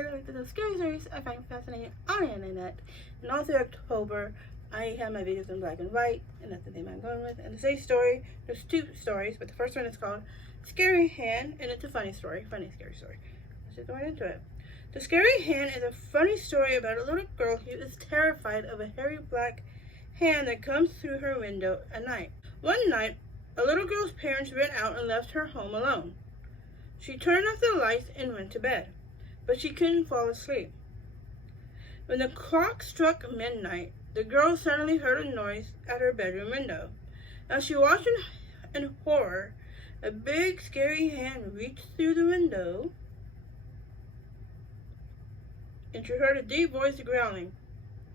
Kayla with the scary stories I find fascinating on the internet. And also October, I have my videos in black and white, and that's the theme I'm going with. And today's story, there's two stories, but the first one is called Scary Hand, and it's a funny story, funny scary story. Let's just go right into it. The Scary Hand is a funny story about a little girl who is terrified of a hairy black hand that comes through her window at night. One night, a little girl's parents ran out and left her home alone. She turned off the lights and went to bed, but she couldn't fall asleep. When the clock struck midnight, the girl suddenly heard a noise at her bedroom window. As she watched in horror, a big, scary hand reached through the window, and she heard a deep voice growling,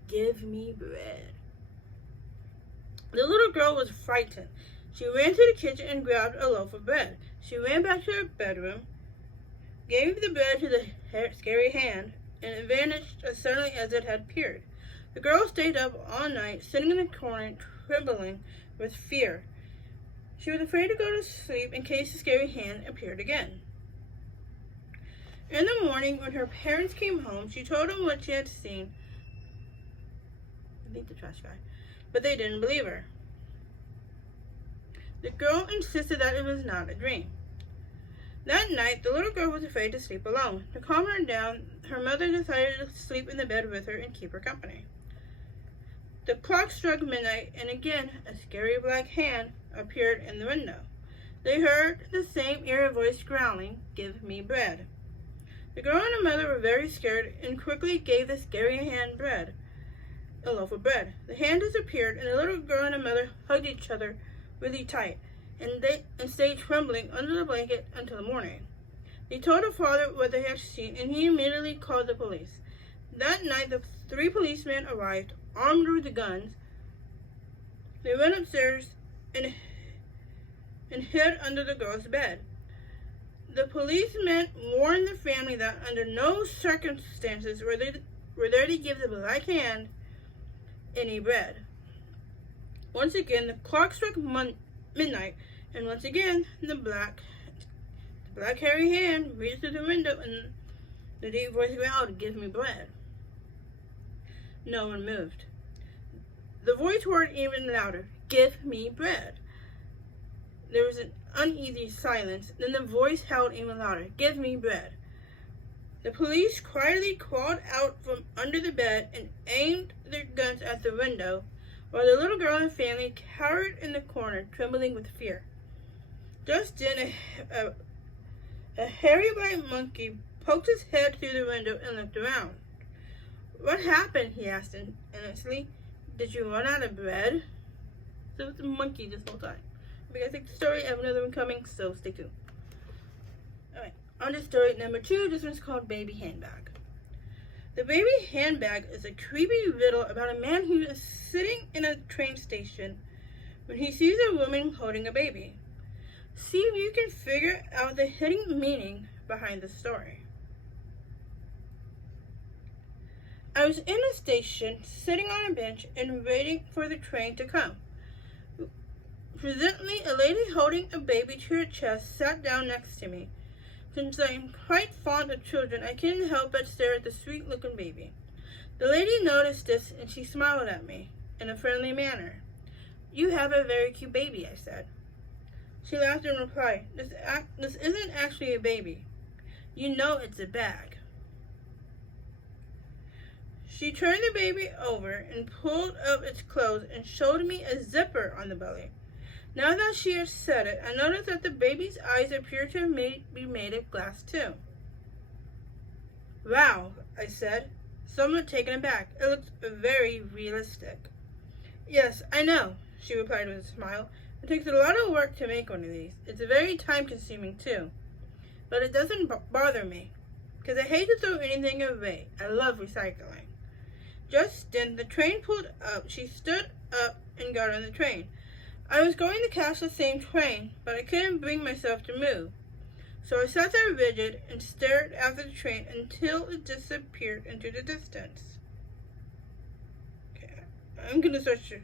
"Give me bread." The little girl was frightened. She ran to the kitchen and grabbed a loaf of bread. She ran back to her bedroom, gave the bread to the scary hand, and it vanished as suddenly as it had appeared. The girl stayed up all night, sitting in the corner, trembling with fear. She was afraid to go to sleep in case the scary hand appeared again. In the morning, when her parents came home, she told them what she had seen. Beat the trash guy. But they didn't believe her. The girl insisted that it was not a dream. That night, the little girl was afraid to sleep alone. To calm her down, her mother decided to sleep in the bed with her and keep her company. The clock struck midnight, and again a scary black hand appeared in the window. They heard the same eerie voice growling, "Give me bread." The girl and her mother were very scared and quickly gave the scary hand a loaf of bread. The hand disappeared, and the little girl and her mother hugged each other really tight, and stayed trembling under the blanket until the morning. They told her father what they had seen, and he immediately called the police. That night, the 3 policemen arrived, armed with guns. They went upstairs and hid under the girl's bed. The policemen warned the family that under no circumstances were they to give the black hand any bread. Once again, the clock struck midnight, and once again, the black hairy hand reached through the window, and the deep voice growled, "Give me bread." No one moved. The voice roared even louder, "Give me bread." There was an uneasy silence. Then the voice howled even louder, "Give me bread." The police quietly crawled out from under the bed and aimed their guns at the window, while the little girl and family cowered in the corner, trembling with fear. Just then, a hairy black monkey poked his head through the window and looked around. "What happened?" he asked innocently. "Did you run out of bread?" So it was a monkey this whole time. If you guys like the story, I have another one coming, so stay tuned. Alright, on to story number 2. This one's called Baby Handbag. The Baby Handbag is a creepy riddle about a man who is sitting in a train station when he sees a woman holding a baby. See if you can figure out the hidden meaning behind the story. I was in a station, sitting on a bench and waiting for the train to come. Presently, a lady holding a baby to her chest sat down next to me. Since I am quite fond of children, I couldn't help but stare at the sweet-looking baby. The lady noticed this, and she smiled at me in a friendly manner. "You have a very cute baby," I said. She laughed and replied, This isn't actually a baby. You know it's a bag." She turned the baby over and pulled up its clothes and showed me a zipper on the belly. Now that she had said it, I noticed that the baby's eyes appeared to be made of glass too. "Wow," I said, somewhat taken aback. "It looks very realistic." "Yes, I know," she replied with a smile. "It takes a lot of work to make one of these. It's very time-consuming too. But it doesn't bother me, because I hate to throw anything away. I love recycling." Just then, the train pulled up. She stood up and got on the train. I was going to catch the same train, but I couldn't bring myself to move. So I sat there rigid and stared after the train until it disappeared into the distance. Okay, I'm going to search it.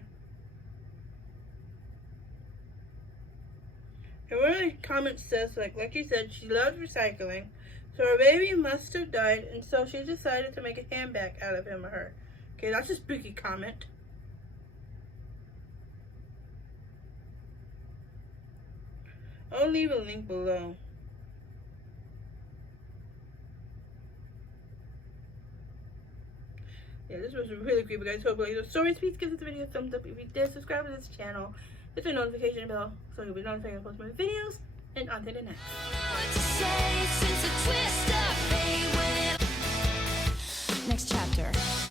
And one of the comments says, like she said, she loves recycling, So her baby must have died, and so she decided to make a handbag out of him or her. Okay, that's a spooky comment. I'll leave a link below. Yeah, this was really creepy, guys. Hope you like the stories. Please give this video a thumbs up if you did. Subscribe to this channel. Hit the notification bell so you'll be notified when I post my videos. And on to the next. Next chapter.